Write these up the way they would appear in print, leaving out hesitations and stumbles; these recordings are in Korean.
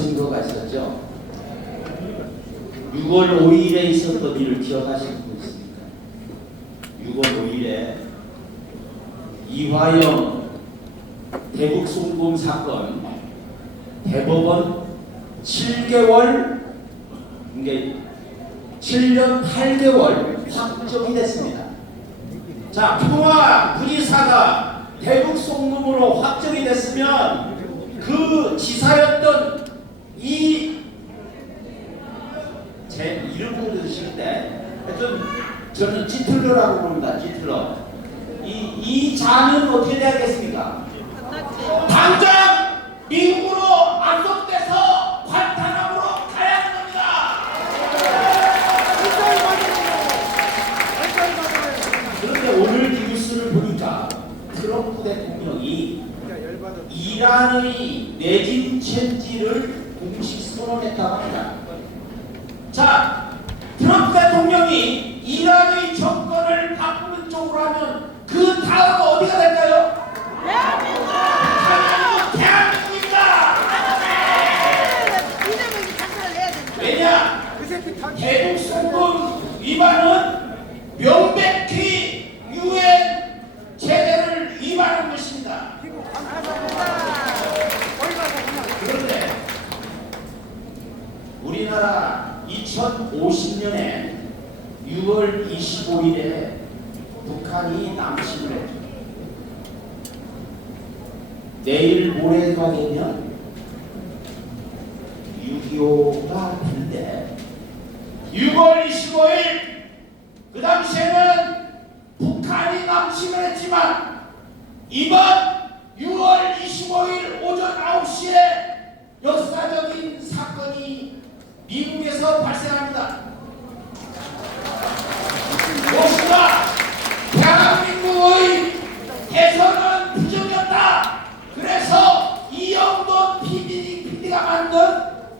선거가 있었죠. 6월 5일에 있었던 일을 기억하시는 분 있습니까? 6월 5일에 이화영 대북 송금 사건 대법원 7개월, 이게 7년 8개월 확정이 됐습니다. 자, 평화 부지사가 대북 송금으로 확정이 됐으면 그 지사였던 제 이름을 들으시는데 하여튼 저는 찌틀러라고 부릅니다. 찌틀러. 이 자는 어떻게 돼야겠습니까? 당장 미국으로 압송돼서 관타나무로 가야 하는 겁니다. 그런데 오늘 뉴스를 보니까 트럼프 대통령이 이란의 내진 체지를 공식 선언했다고 합니다. 자, 트럼프 대통령이 이란의 정권을 바꾸는 쪽으로 하면 그 다음 어디가 될까요? 대한민국입니다. 왜냐? 대북 송금 위반은 명백히 유엔 제재를 위반한 것입니다. 그런데 우리나라 2050년에 6월 25일에 북한이 남침을 했죠. 내일 모레가 되면 6.25가 되는데 6월 25일 그 당시에는 북한이 남침을 했지만 이번 6월 25일 오전 9시에 역사적인 사건이 미국에서 발생합니다. 무엇인가? 대한민국의 대선은 부정이었다. 그래서 이영돈 PD가 만든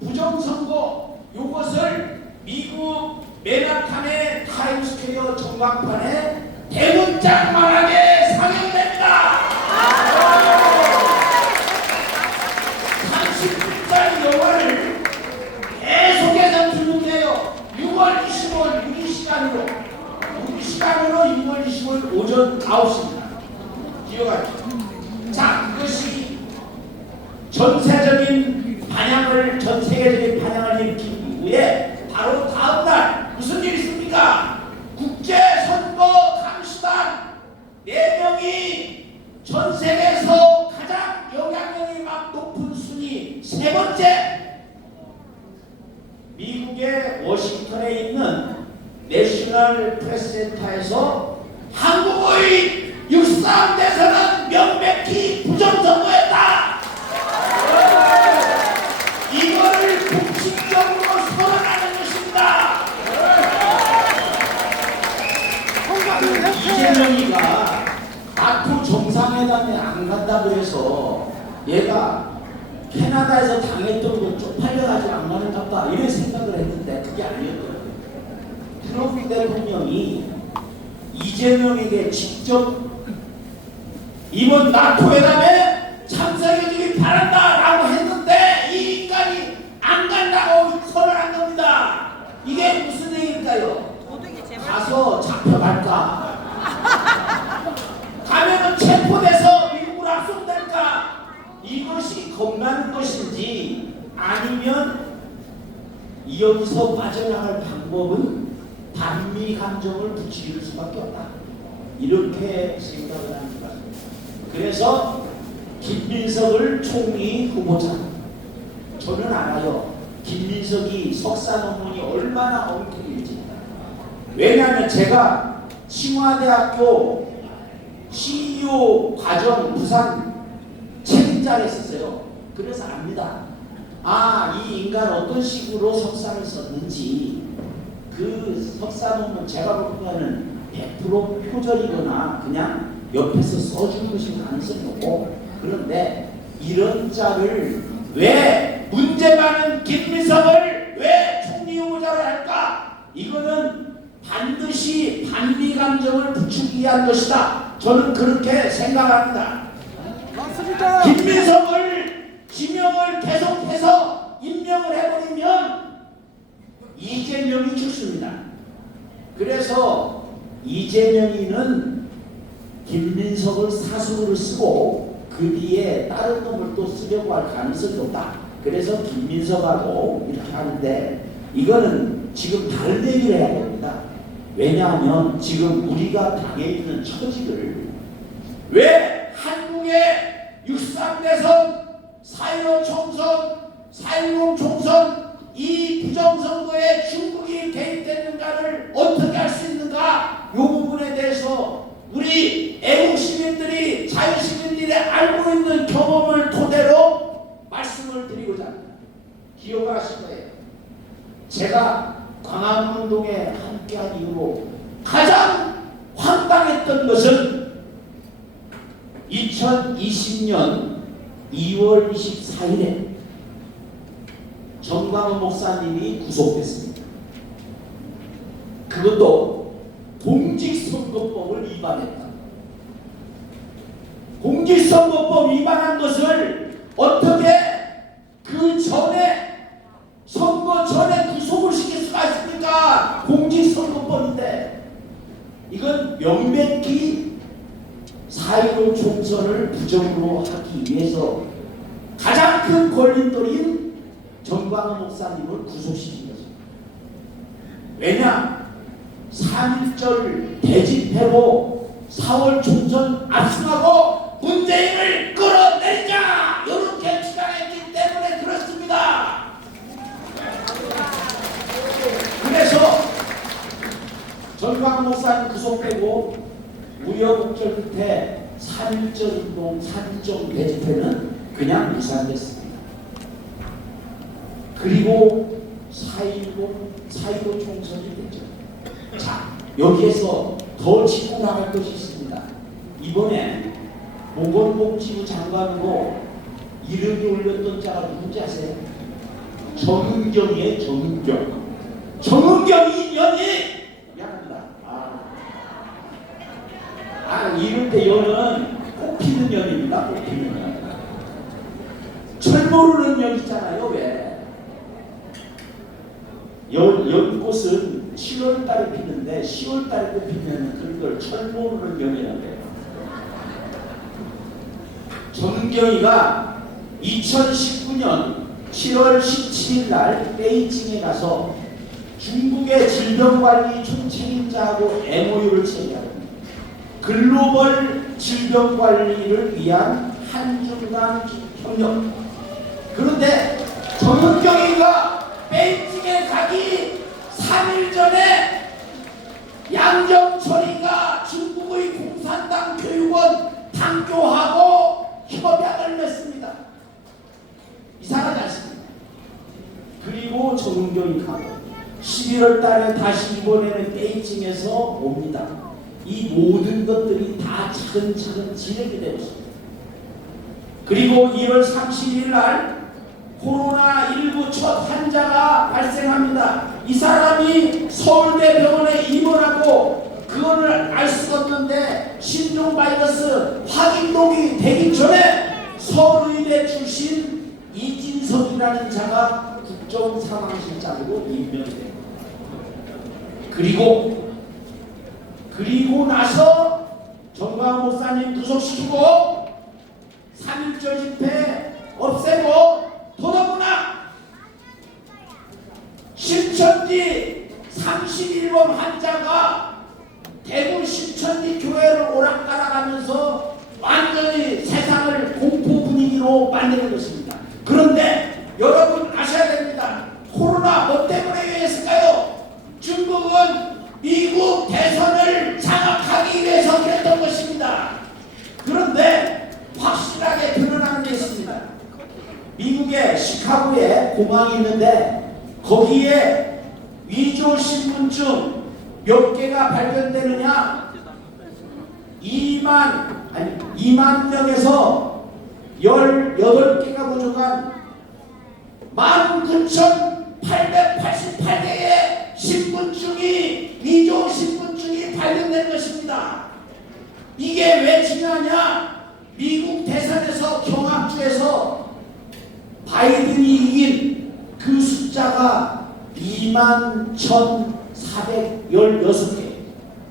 부정선거 요것을 미국 맨하탄의 타임스퀘어 전광판에 대문짝만하게 상영됩니다. 30분짜리 영화를 계속해서 들려요. 6월 25일 우리 시간으로 6월 25일 오전 9시입니다. 기억하죠? 자, 그것이 전 세계적인 반향을 일으킨 이후에 바로 다음날 무슨 일이 있습니까? 국제선거 감시단 4명이 전 세계에서 가장 영향력이 높은 순위 세 번째, 미국의 워싱턴에 있는 내셔널 프레스센터에서 한국의 6.3 대선은 명백히 부정선거였다. 이거를 공식적으로 선언하는 것입니다. 이재명이가 나토 정상회담에 안 간다 그래서 얘가 캐나다에서 당했던 거 쪽팔려가지고 안 가는 같다 이런 생각을 했는데 그게 아니었더라고요. 트럼프 대통령이 이재명에게 직접 이번 나토 회담에 참석해주길 바란다라고 했는데 이 인간이 안 간다고 선언한 겁니다. 이게 무슨 얘기일까요? 가서 잡혀갈까? 가면은 체포돼서 미국으로 압송될까? 이것이 겁나는 것인지 아니면 여기서 빠져나갈 방법은 반미 감정을 부추길 수밖에 없다. 이렇게 생각을 합니다. 그래서 김민석을 총리 후보자, 저는 알아요. 김민석이 석사 논문이 얼마나 엉뚱인지. 왜냐하면 제가清华대학교 CEO 과정 부산 책임자를 했었어요. 그래서 압니다. 아, 이 인간 어떤 식으로 석사를 썼는지. 그 석사 논문 제가 볼 때는 100% 표절이거나 그냥 옆에서 써준 것이 가능성이 높고, 그런데 이런 자를 왜 문제 많은 김민석을 왜 총리 후보자로 할까? 이거는 반드시 반미 감정을 부추기기 위한 것이다. 저는 그렇게 생각합니다. 맞습니다. 김민석을 지명을 계속해서 있습니다. 그래서 이재명이는 김민석을 사수로 쓰고 그 뒤에 다른 놈을 또 쓰려고 할 가능성이 높다. 그래서 김민석하고 이렇게 하는데 이거는 지금 다른 얘기를 해야 됩니다. 왜냐하면 지금 우리가 당해 있는 처지를 왜 한국의 6.3 대선, 4.15 총선, 4.10 총선 이 부정선거에 중국이 개입됐는가를 어떻게 할 수 있는가 이 부분에 대해서 우리 애국시민들이 자유시민들이 알고 있는 경험을 토대로 말씀을 드리고자 합니다. 기억하실 거예요. 제가 광화문운동에 함께한 이후로 가장 황당했던 것은 2020년 2월 24일에 정광훈 목사님이 구속됐습니다. 그것도 공직선거법을 위반했다. 공직선거법 위반한 것을 어떻게 그 전에 선거 전에 구속을 시킬 수가 있습니까? 공직선거법인데 이건 명백히 4.15 총선을 부정으로 하기 위해서 가장 큰 걸림돌인 정광훈 목사님을 구속시킨 것입니다. 왜냐? 3.1절 대집회로 4월 총선 압승하고 문재인을 끌어내리자! 이렇게 주장했기 때문에 그렇습니다. 그래서 정광훈 목사님 구속되고 우여곡절 끝에 3.1절 운동, 3.1절 대집회는 그냥 무산됐습니다. 그리고 4.15 총선이 됐죠. 자, 여기에서 더 짚고 나갈 것이 있습니다. 이번에 보건복지부 장관으로 이름이 올렸던 자가 누군지 아세요? 정은경이에요. 정은경이 년이 미안합니다. 이럴 때 연은 꽃피는 년입니다. 꽃피는 년. 철 모르는 년이잖아요. 왜? 연꽃은 7월달에 피는데 10월달에 꽃피면 그걸 철 모르는 년이라고 해요. 정은경이가 2019년 7월 17일 날 베이징에 가서 중국의 질병관리 총책임자하고 MOU를 체결합니다. 글로벌 질병관리를 위한 한중 간 협력. 그런데 정은경이가 베이징에 가기 3일 전에 양정철이가 중국의 공산당 교육원 당교하고 협약을 맺습니다. 이상하지 않습니다. 그리고 정은경이 가고 11월 달에 다시 이번에는 베이징에서 옵니다. 이 모든 것들이 다 차근차근 진행이 되고 있습니다. 그리고 1월 30일 날 코로나19 첫 환자가 발생합니다. 이 사람이 서울대병원에 입원하고 그거를 알 수가 없는데 신종 바이러스 확인록이 되기 전에 서울의대 출신 이진석이라는 자가 국정사망실장으로 임명이 됩니다. 그리고 나서 정광훈 목사님 구속시키고 3.1절 집회 없애고 더더구나 신천지 31번 환자가 대구 신천지 교회를 오락가락하면서 완전히 세상을 공포 분위기로 만드는 것입니다. 그런데 여러분 아셔야 됩니다. 코로나 뭐 때문에 했을까요? 중국은 미국 대선을 장악하기 위해서 그랬던 것입니다. 그런데 확실하게 드러나는 게 있습니다. 미국의 시카고에 공항이 있는데 거기에 위조 신분증 몇 개가 발견되느냐? 2만 명에서 18개가 부족한 19,888개의 신분증이 위조 신분증이 발견된 것입니다. 이게 왜 중요하냐? 미국 대선에서 경합주에서 바이든이 이긴 그 숫자가 21,400 416개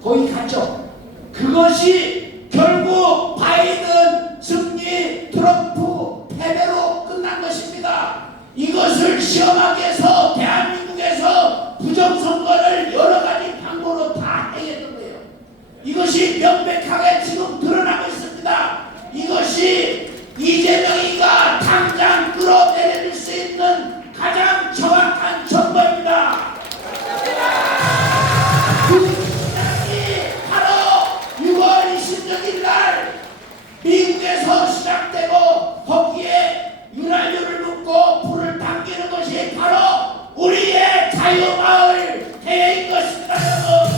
거의 갔죠. 그것이 결국 바이든 승리, 트럼프 패배로 끝난 것입니다. 이것을 시험하기 위해서 대한민국에서 부정선거를 여러 가지 방법으로 다 해야했던 거예요. 이것이 명백하게 지금 드러나고 있습니다. 이것이 이재명이가 당장 끌어내릴 수 있는 가장 정확한 정보입니다. 그 시작이 바로 6월 26일 날 미국에서 시작되고 거기에 윤활유를 붓고 불을 당기는 것이 바로 우리의 자유마을 대회인 것입니다. 여러분,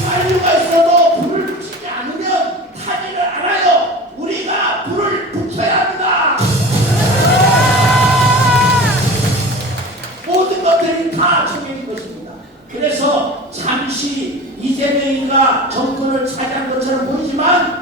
윤활유가 있어도 불을 붙이지 않으면 타지를 않아요. 우리가 불을 붙여야 합니다. 모든 것들이 다 정해진 것입니다. 그래서 잠시 이재명이가 정권을 차지한 것처럼 보이지만